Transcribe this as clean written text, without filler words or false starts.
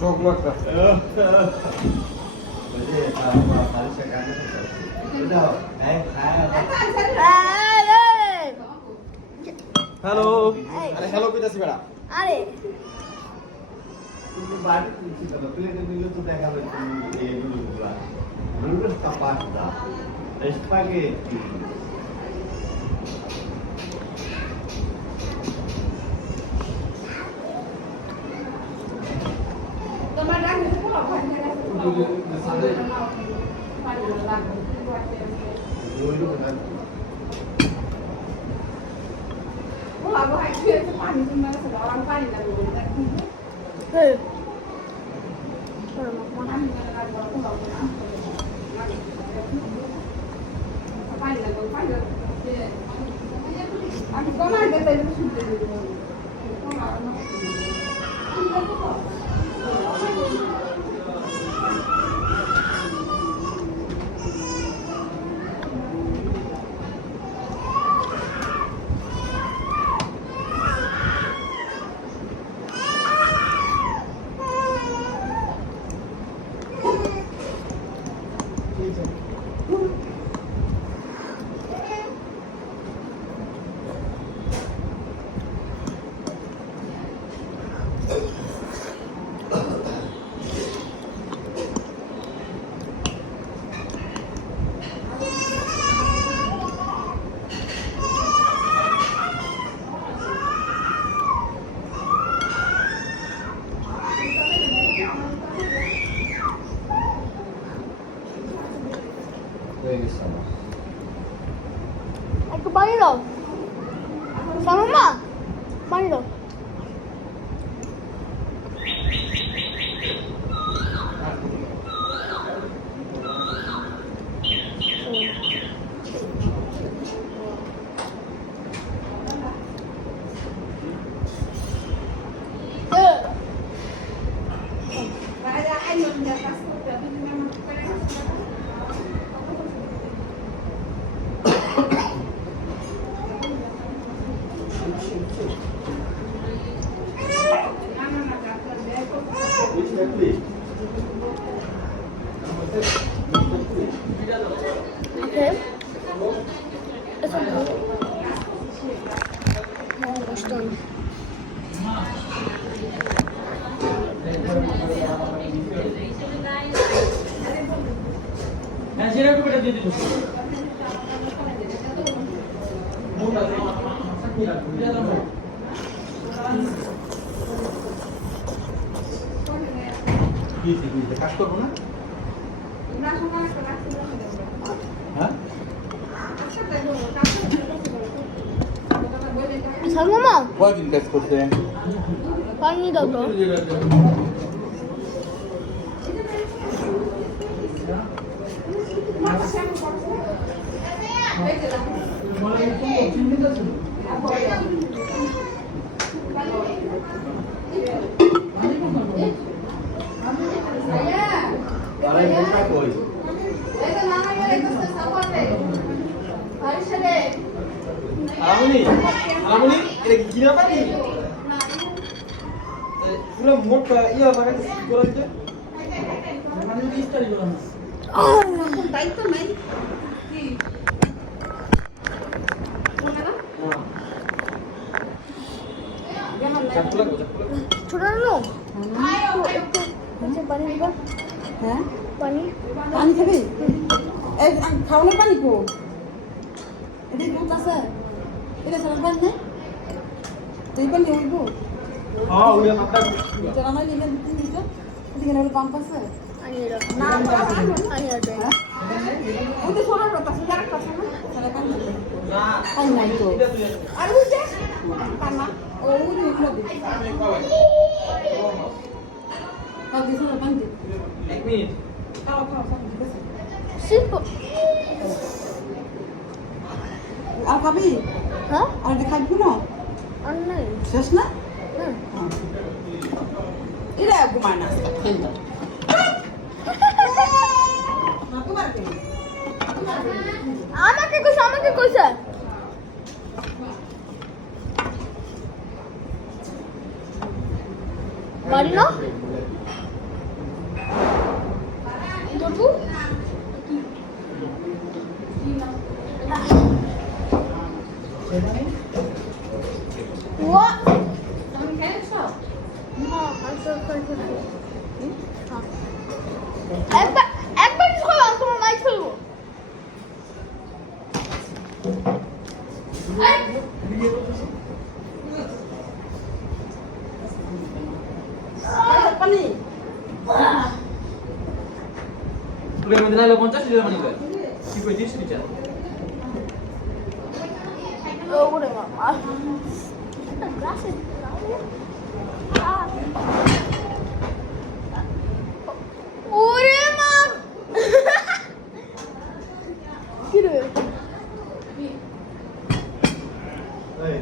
চোখ লাগতা হ্যালো আরে হ্যালো কইতাছি বেড়া আরে তুমি বাড়ি তুলছি তো তুই নিলে তো দেখাবে তুমি এই গুলো লুডোস কা পাস্তা স্পাগেটি তোমার রাগ নিতে পুরো ভাই না সাথে পানি লাগবে ওইলো না ও আবু হাই খেয়ে পানি তুমি না সেটা আর পানি লাগবে হে পানি লাগবে পুরো পানি লাগবে পানি লাগবে আমি তোমার কাছে শুনতে দিব একটু পানি দাও সামামা পানি দাও Okay. It's okay. Almost done. হ্যাঁ সেটা একটু বেটা দিয়ে দিত কাজ করবো না হ্যাঁ সামামা কয়দিন কাজ করতে পানি দাও তো আরে মোটা কই আলামনি আলামনি এটা কি কিনা পানি পুরো মোটা ইয়া লাগাতে করে দিতে মানে স্টাইল করা না দায়িত্ব নাই কি চাকুলা ছোট নো একটু পানি দিবা হ্যাঁ পানি পানি খাবি এই খাওয়ানোর পানি কো এটা দুধ আছে এটা সারা পানি না তুই পানি হইব হ্যাঁ ওই মাথা তোরা আমার নিলে দিতে দিতে এদিকে না পাম্প আছে পানি দাও না পানি দাও ওই তো সোনার কথা যারা কথা না সারা পানি না পানি নাই তো এটা তুই আর ওই যে পানা ও ওই হইলো দি কাল দিছ না পানি দে এক মিনিট খাও খাও সব ঠিক আছে সিম্পল আর খাবি হ্যাঁ আর দেখাবি না আর নাই শেষ না না এটা ঘুমায় না খেলতে আমাকে কইছে বাড়ি না ধরবো What? একবার খেলাম তোমার নাই খেলবো পানি প্লের মধ্যে নাইলে 50 লিটার পানি কয় কি কই 30 লিটার ওরে বাবা গ্লাসে ওরে মা কি রে এই